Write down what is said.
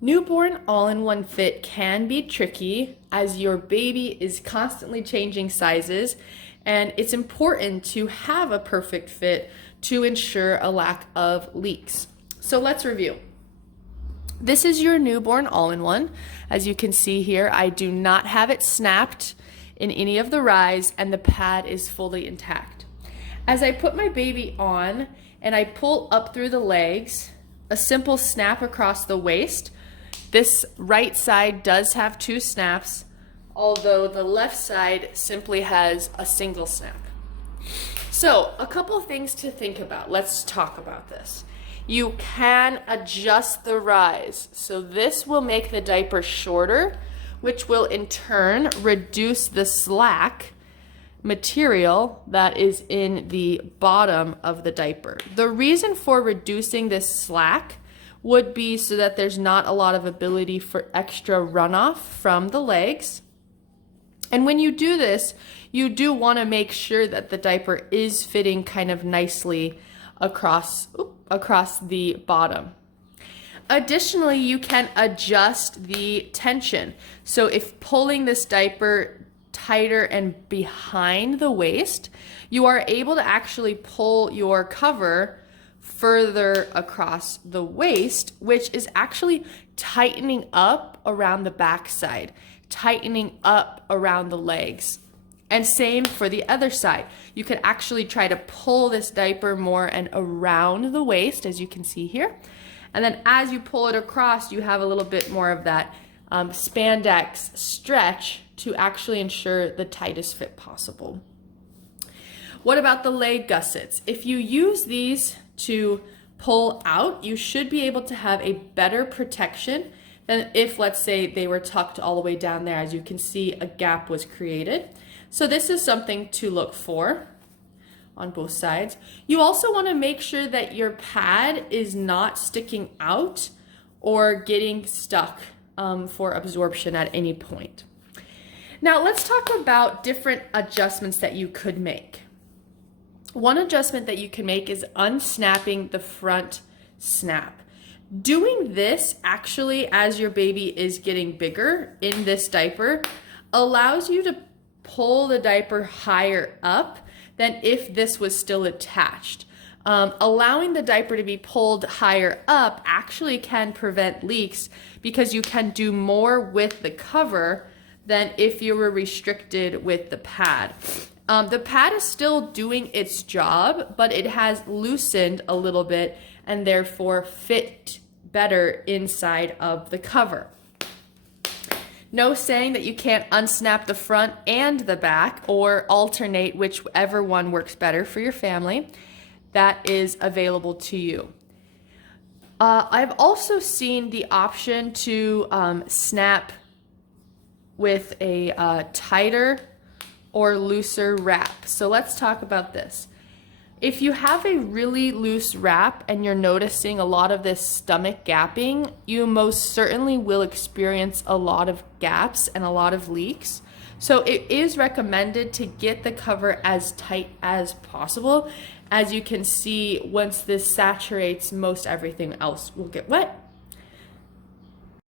Newborn all-in-one fit can be tricky as your baby is constantly changing sizes, and it's important to have a perfect fit to ensure a lack of leaks. So let's review. This is your newborn all-in-one. As you can see here, I do not have it snapped in any of the rise, and the pad is fully intact. As I put my baby on and I pull up through the legs, a simple snap across the waist. This right side does have 2 snaps, although the left side simply has a single snap. So, a couple things to think about. Let's talk about this. You can adjust the rise. So this will make the diaper shorter, which will in turn reduce the slack material that is in the bottom of the diaper. The reason for reducing this slack would be so that there's not a lot of ability for extra runoff from the legs. And when you do this, you do want to make sure that the diaper is fitting kind of nicely across the bottom. Additionally, you can adjust the tension. So if pulling this diaper tighter and behind the waist, you are able to actually pull your cover further across the waist, which is actually tightening up around the backside, tightening up around the legs. And same for the other side. You can actually try to pull this diaper more and around the waist, as you can see here. And then as you pull it across, you have a little bit more of that spandex stretch to actually ensure the tightest fit possible. What about the leg gussets? If you use these to pull out, you should be able to have a better protection than if, let's say, they were tucked all the way down there. As you can see, a gap was created. So this is something to look for on both sides. You also want to make sure that your pad is not sticking out or getting stuck for absorption at any point. Now let's talk about different adjustments that you could make. One adjustment that you can make is unsnapping the front snap. Doing this actually as your baby is getting bigger in this diaper allows you to pull the diaper higher up than if this was still attached. Allowing the diaper to be pulled higher up actually can prevent leaks because you can do more with the cover than if you were restricted with the pad. The pad is still doing its job, but it has loosened a little bit and therefore fit better inside of the cover. No saying that you can't unsnap the front and the back or alternate whichever one works better for your family. That is available to you. I've also seen the option to snap with a tighter or looser wrap. So let's talk about this. If you have a really loose wrap and you're noticing a lot of this stomach gapping, you most certainly will experience a lot of gaps and a lot of leaks. So it is recommended to get the cover as tight as possible. As you can see, once this saturates, most everything else will get wet